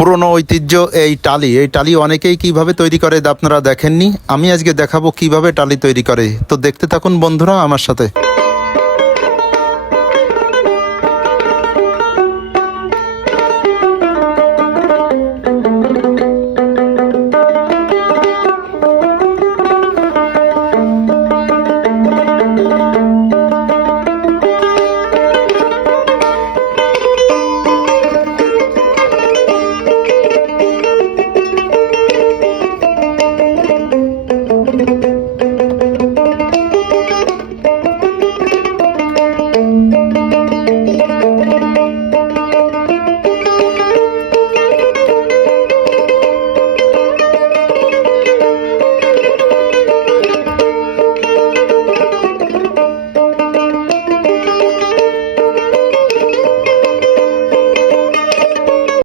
পুরনো ঐতিহ্য এই টালি। এই টালি অনেকেই কীভাবে তৈরি করে আপনারা দেখেননি। আমি আজকে দেখাবো কীভাবে টালি তৈরি করে। তো দেখতে থাকুন বন্ধুরা আমার সাথে।